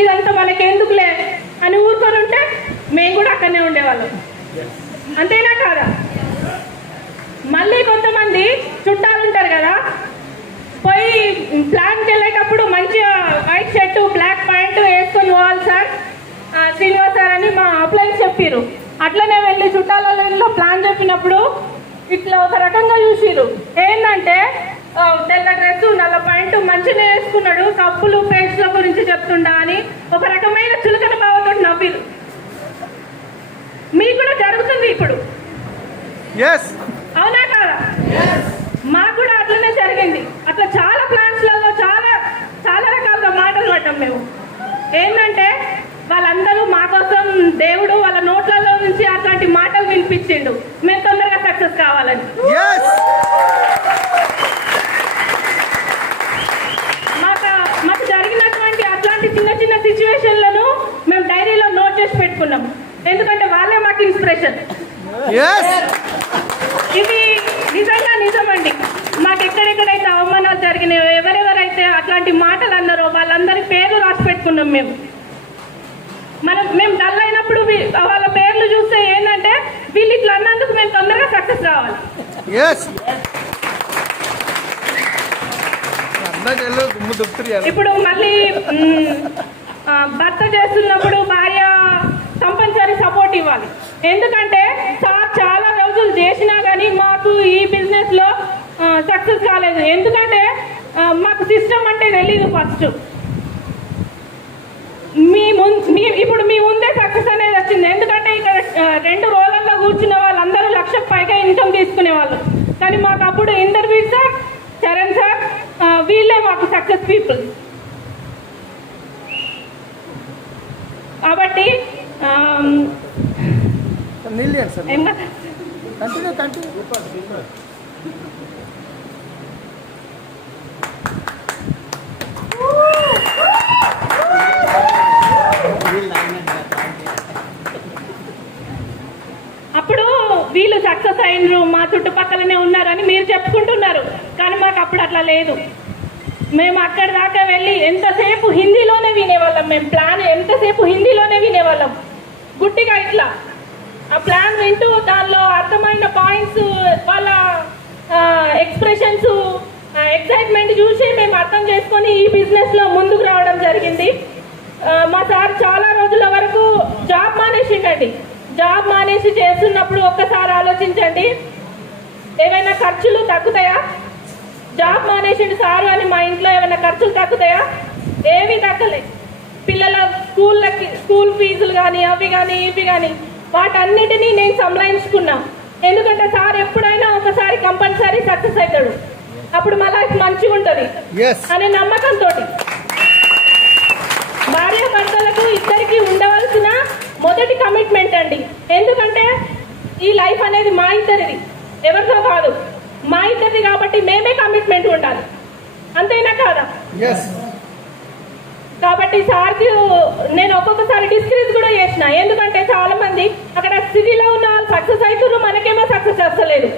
ఇదంతా మనకెందుకులే అని ఊరుకొని ఉంటే మేము కూడా అక్కడనే ఉండేవాళ్ళం. అంతేనా కాదా? మళ్ళీ కొంతమంది చుట్టాలు ఉంటారు కదా, పోయి ప్లాన్కి వెళ్ళేటప్పుడు మంచిగా వైట్ షర్టు బ్లాక్ ప్యాంట్ వేసుకొని పోవాలి సార్ శ్రీనివాస్ సార్ అని మా అప్లైన్స్ చెప్పారు. అట్లనే వెళ్ళి చుట్టాలలో ప్లాన్ చెప్పినప్పుడు ఇట్లా ఒక రకంగా చూసిరు. ఏంటంటే తెల్ల డ్రెస్ నల్ల ప్యాంటు మంచిగా వేసుకున్నాడు, కప్పులు పేస్ట్ల గురించి చెప్తుండా అని ఒక రకమైన చులకన భావంతో నవ్విరు. మీకు కూడా జరుగుతుంది ఇప్పుడు, అవునా కాదా? మాకు కూడా అట్లనే జరిగింది. అట్లా చాలా ప్లాన్స్లలో చాలా చాలా రకాలుగా మాటలు పడ్డాం మేము. ఏంటంటే వాళ్ళందరూ మా కోసం దేవుడు వాళ్ళ నోట్లలో నుంచి అట్లాంటి మాటలు వినిపించిండు, మేము తొందరగా సక్సెస్ కావాలని. మాకు జరిగినటువంటి అట్లాంటి చిన్న చిన్న సిచ్యువేషన్లను మేము డైరీలో నోట్ చేసి పెట్టుకున్నాం, ఎందుకంటే వాళ్ళే మాకు ఇన్స్పిరేషన్. ఇవి నిజంగా నిజమండి. మాకు ఎక్కడెక్కడైతే అవమానాలు జరిగినాయో, ఎవరెవరైతే అట్లాంటి మాటలు అన్నారో వాళ్ళందరి పేర్లు రాసి పెట్టుకున్నాం మేము. మేము డల్ అయినప్పుడు వాళ్ళ పేర్లు చూస్తే ఏంటంటే వీళ్ళు ఇట్లా అన్నందుకు మేము తొందరగా సక్సెస్ రావాలి. ఇప్పుడు మళ్ళీ భర్త చేస్తున్నప్పుడు భార్య కంపల్సరీ సపోర్ట్ ఇవ్వాలి. ఎందుకంటే సార్ చాలా రోజులు చేసినా కానీ మాకు ఈ బిజినెస్ లో సక్సెస్ కాలేదు. ఎందుకంటే మాకు సిస్టమ్ అంటే తెలీదు. ఫస్ట్ ఇప్పుడు మీ ముందే సక్సెస్ అనేది వచ్చింది. ఎందుకంటే ఇక్కడ 2 రోజుల్లో కూర్చున్న వాళ్ళందరూ 1,00,000 పైగా ఇన్కమ్ తీసుకునే వాళ్ళు. కానీ మాకు అప్పుడు ఇంద్రవీర్ సార్, చరణ్ సార్ వీళ్ళే మాకు సక్సెస్ పీపుల్. కాబట్టి అప్పుడు వీళ్ళు సక్సెస్ అయినరు, మా చుట్టుపక్కలనే ఉన్నారని మీరు చెప్పుకుంటున్నారు, కానీ మాకు అప్పుడు అట్లా లేదు. మేము అక్కడి దాకా వెళ్ళి ఎంతసేపు హిందీలోనే వినేవాళ్ళం. మేము ప్లాన్ ఎంతసేపు హిందీలోనే వినేవాళ్ళం గుట్టిగా ఇట్లా. ఆ ప్లాన్ వింటూ దానిలో అర్థమైన పాయింట్స్, వాళ్ళ ఎక్స్ప్రెషన్స్, ఎక్సైట్మెంట్ చూసి మేము అర్థం చేసుకొని ఈ బిజినెస్లో ముందుకు రావడం జరిగింది. మా సార్ చాలా రోజుల వరకు జాబ్ మానేసిండండి. జాబ్ మానేసి చేస్తున్నప్పుడు ఒక్కసారి ఆలోచించండి, ఏమైనా ఖర్చులు తగ్గుతాయా? జాబ్ మానేసిండు సారు అని మా ఇంట్లో ఏమైనా ఖర్చులు తగ్గుతాయా? ఏవి తగ్గలే. పిల్లల స్కూల్ ఫీజులు కానీ అవి కానీ ఇవి కానీ వాటన్నిటినీ నేను సంలయించుకున్నా. ఎందుకంటే సార్ ఎప్పుడైనా ఒకసారి కంపల్సరీ సక్సెస్ అవుతాడు, అప్పుడు మా లైఫ్ మంచిగా ఉంటుంది అనే నమ్మకంతో భార్య భర్తలకు ఇద్దరికి ఉండవలసిన మొదటి కమిట్మెంట్ అండి. ఎందుకంటే ఈ లైఫ్ అనేది మా ఇద్దరిది, ఎవరితో కాదు, మా ఇద్దరిది. కాబట్టి మేమే కమిట్మెంట్ ఉండాలి, అంతేనా కాదా? కాబట్టి సార్కి నేను ఒక్కొక్కసారి డిస్కరేజ్ కూడా చేసిన. ఎందుకంటే చాలా మంది అక్కడ సిటీలో ఉన్న వాళ్ళు సక్సెస్ అవుతున్నారు, మనకేమో సక్సెస్ వస్తలేదు,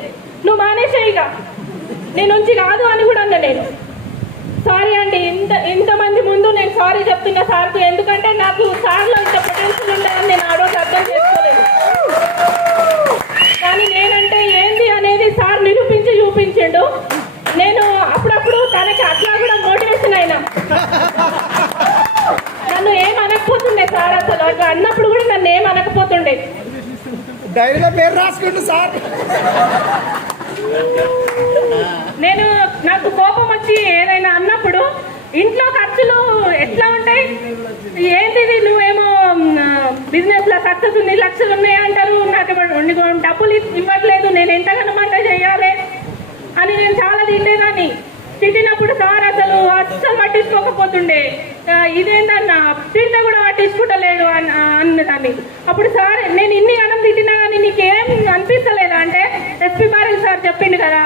నువ్వు మానేసేయిగా, నేను ఉంచి కాదు అని కూడా అన్నా నేను. సారీ అండి, ఇంతమంది ముందు నేను సారీ చెప్తున్నా సార్కు. ఎందుకంటే నాకు సార్లో ఇంత పొటెన్షియల్ ఉండాలని నేను ఆ రోజు అర్థం చేసుకోలేదు. కానీ నేనంటే ఏంటి అనేది సార్ నిరూపించి చూపించిండు. నేను అప్పుడప్పుడు తనకి అట్లా కూడా మోటివేషన్ అయినా. నన్ను ఏమనకపోతుండే సార్, అసలు అట్లా అన్నప్పుడు కూడా నన్ను ఏమనకపోతుండే. డైరీలో పేరు రాసుకుంటు సార్. నేను నాకు కోపం వచ్చి ఏదైనా అన్నప్పుడు ఇంట్లో ఖర్చులు ఎట్లా ఉంటాయి, ఏంటిది నువ్వేమో బిజినెస్ లో సక్సెస్ ఉంది, 1,00,000 ఉన్నాయి అంటారు, నాకు డబ్బులు ఇవ్వట్లేదు, నేను ఎంతగానో మంట చేయాలి అని నేను చాలా తిట్టేదాన్ని. తిట్టినప్పుడు సార్ అసలు అస్సలు పట్టించుకోకపోతుండే. ఇదేంటన్నా తింటే కూడా పట్టించుకుంటలేడు అన్నదాన్ని. అప్పుడు సార్ నేను ఇన్ని అన్నం తిట్టినా కానీ నీకేం అనిపిస్తలేదా అంటే, ఎస్పీ బారెల్ సార్ చెప్పిండు కదా,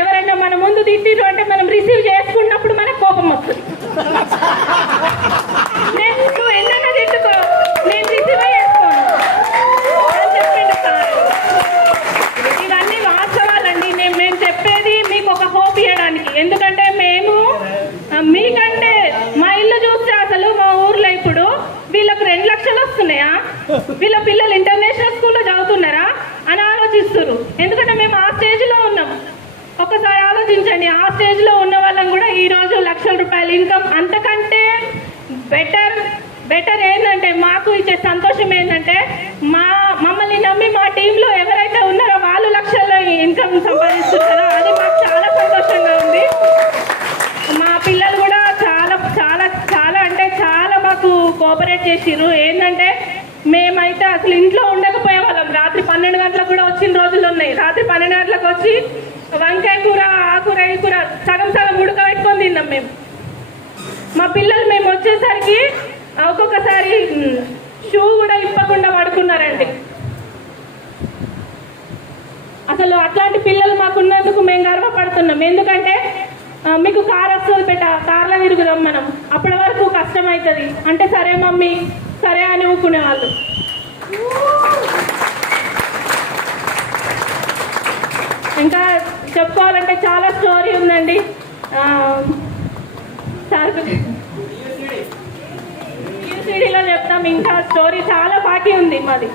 ఎవరైనా మన ముందు తిట్టిరు అంటే మనం రిసీవ్ చేసుకున్నప్పుడు మనకు కోపం వస్తుంది. నువ్వు ఎన్నైనా తిట్టుకో, నేను రిసీవ్ చేసుకోను అని చెప్పిండు సార్. ఇవన్నీ వాస్తవాలండి. మేము చెప్పేది మీకు ఒక హోప్ ఇవ్వడానికి. ఎందుకంటే మేము మీకంటే మా ఇల్లు చూస్తే అసలు స్టేజ్లో ఉన్న వాళ్ళం కూడా ఈరోజు ₹1,00,000 ఇన్కమ్. అంతకంటే బెటర్ ఏంటంటే మాకు ఇచ్చే సంతోషం ఏంటంటే మమ్మల్ని నమ్మి మా టీంలో ఎవరైతే ఉన్నారో వాళ్ళు లక్షల్లో ఇన్కమ్ సంపాదిస్తున్నారో అది మాకు చాలా సంతోషంగా ఉంది. మా పిల్లలు కూడా చాలా చాలా చాలా అంటే చాలా మాకు కోఆపరేట్ చేసిర్రు. ఏంటంటే మేమైతే అసలు ఇంట్లో ఉండకపోయే వాళ్ళం. రాత్రి 12 గంటలకు కూడా వచ్చిన రోజులు ఉన్నాయి. రాత్రి 12 గంటలకు వచ్చి వంకాయ కూర, ఆ కూర, ఈ కూర సగం ఉడకబెట్టుకొని తిన్నాం మేము. మా పిల్లలు మేము వచ్చేసరికి ఒక్కొక్కసారి షూ కూడా ఇప్పకుండా పడుకున్నారండి. అసలు అట్లాంటి పిల్లలు మాకున్నందుకు మేము గర్వపడుతున్నాం. ఎందుకంటే మీకు కార్ వస్తుంది కార్లో తిరుగుదాం మనం, అప్పటి వరకు కష్టం అవుతుంది అంటే సరే మమ్మీ సరే అని ఊకునే వాళ్ళు. ఇంకా చెప్పుకోవాలంటే చాలా స్టోరీ ఉందండి. యూసీడీలో చెప్తాం, ఇంకా స్టోరీ చాలా బాకీ ఉంది మాది.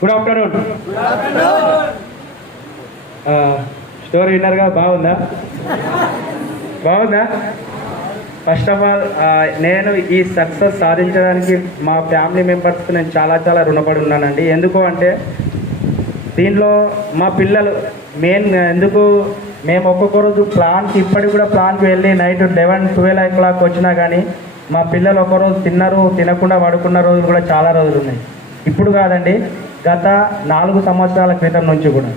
Good afternoon. స్టోరీ విన్నారుగా, బాగుందా? ఫస్ట్ ఆఫ్ ఆల్ నేను ఈ సక్సెస్ సాధించడానికి మా ఫ్యామిలీ మెంబర్స్కి నేను చాలా చాలా రుణపడి ఉన్నానండి. ఎందుకు అంటే దీంట్లో మా పిల్లలు మెయిన్ ఎందుకు మేము ఒక్కొక్క రోజు ప్లాన్కి ఇప్పటికి కూడా ప్లాన్కి వెళ్ళి నైట్ 11-12 o'clock వచ్చినా కానీ మా పిల్లలు ఒకరోజు తినకుండా పడుకున్న రోజులు కూడా చాలా రోజులు ఉన్నాయి. ఇప్పుడు కాదండి, గత 4 సంవత్సరాల క్రితం నుంచి కూడా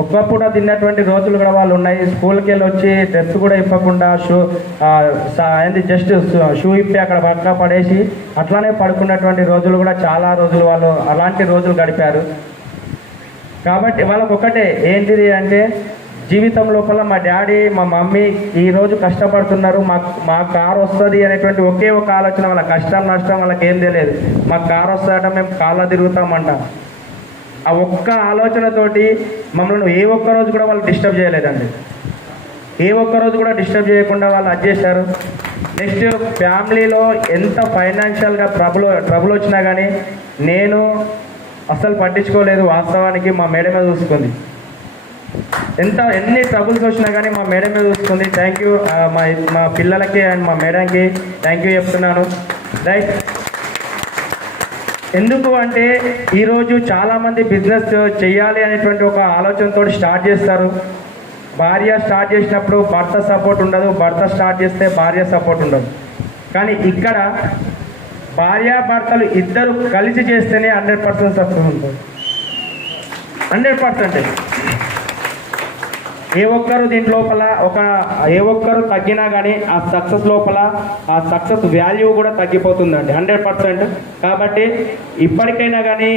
ఒక్కప్పుడు తిన్నటువంటి రోజులు కూడా వాళ్ళు ఉన్నాయి. స్కూల్కి వెళ్ళి వచ్చి డ్రెస్ కూడా ఇప్పకుండా జస్ట్ షూ ఇప్పి అక్కడ పక్క పడేసి అట్లానే పడుకున్నటువంటి రోజులు కూడా చాలా రోజులు వాళ్ళు అలాంటి రోజులు గడిపారు. కాబట్టి వాళ్ళకు ఒకటే ఏంటిది అంటే జీవితం లోపల మా డాడీ మా మమ్మీ ఈరోజు కష్టపడుతున్నారు, మా కారు వస్తుంది అనేటువంటి ఒకే ఒక ఆలోచన. వాళ్ళ కష్టం నష్టం వాళ్ళకి ఏం తెలియదు. మా కారు వస్తుందట, మేము కాళ్ళ తిరుగుతామంట. ఆ ఒక్క ఆలోచనతోటి మమ్మల్ని ఏ ఒక్క రోజు కూడా వాళ్ళు డిస్టర్బ్ చేయలేదండి. ఏ ఒక్క రోజు కూడా డిస్టర్బ్ చేయకుండా వాళ్ళు అది చేశారు. నెక్స్ట్ ఫ్యామిలీలో ఎంత ఫైనాన్షియల్గా ట్రబుల్ వచ్చినా కానీ నేను అస్సలు పట్టించుకోలేదు. వాస్తవానికి మా మేడమే చూసుకుంది. ఎన్ని ట్రబుల్స్ వచ్చినా కానీ మా మేడమే చూసుకుంది. థ్యాంక్ యూ మా పిల్లలకి అండ్ మా మేడంకి థ్యాంక్ యూ చెప్తున్నాను. రైట్, ఎందుకు అంటే ఈరోజు చాలామంది బిజినెస్ చేయాలి అనేటువంటి ఒక ఆలోచనతో స్టార్ట్ చేస్తారు. భార్య స్టార్ట్ చేసినప్పుడు భర్త సపోర్ట్ ఉండదు, భర్త స్టార్ట్ చేస్తే భార్య సపోర్ట్ ఉండదు. కానీ ఇక్కడ భార్యాభర్తలు ఇద్దరు కలిసి చేస్తేనే 100% సక్సెస్ ఉంటుంది. 100%. ఏ ఒక్కరు దీని లోపల ఏ ఒక్కరు తగ్గినా కానీ ఆ సక్సెస్ లోపల ఆ సక్సెస్ వాల్యూ కూడా తగ్గిపోతుందండి 100%. కాబట్టి ఇప్పటికైనా కానీ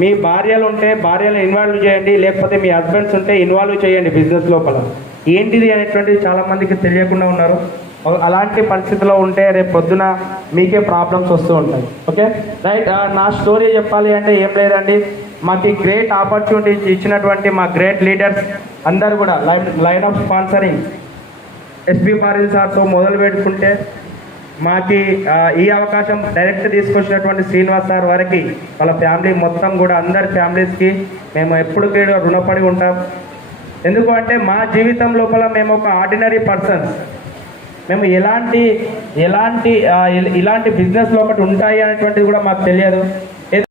మీ భార్యలు ఉంటే భార్యలు ఇన్వాల్వ్ చేయండి, లేకపోతే మీ హస్బెండ్స్ ఉంటే ఇన్వాల్వ్ చేయండి బిజినెస్ లోపల. ఏంటిది అనేటువంటిది చాలామందికి తెలియకుండా ఉన్నారు. అలాంటి పరిస్థితిలో ఉంటే రేపు పొద్దున మీకే ప్రాబ్లమ్స్ వస్తూ ఉంటాయి. Okay right. నా స్టోరీ చెప్పాలి అంటే ఏం లేదండి, మాకు గ్రేట్ ఆపర్చునిటీ ఇచ్చినటువంటి మా గ్రేట్ లీడర్స్ అందరూ కూడా లైన్ ఆఫ్ స్పాన్సరింగ్ ఎస్బి పారిల్ సార్తో మొదలు పెట్టుకుంటే మాకి ఈ అవకాశం డైరెక్ట్ తీసుకొచ్చినటువంటి శ్రీనివాస్ సార్ వారికి వాళ్ళ ఫ్యామిలీ మొత్తం కూడా అందరి ఫ్యామిలీస్కి మేము ఎప్పుడు కూడా రుణపడి ఉంటాం. ఎందుకు అంటే మా జీవితం లోపల మేము ఒక ఆర్డినరీ పర్సన్స్. మేము ఇలాంటి బిజినెస్లో ఒకటి ఉంటాయి అనేటువంటిది కూడా మాకు తెలియదు.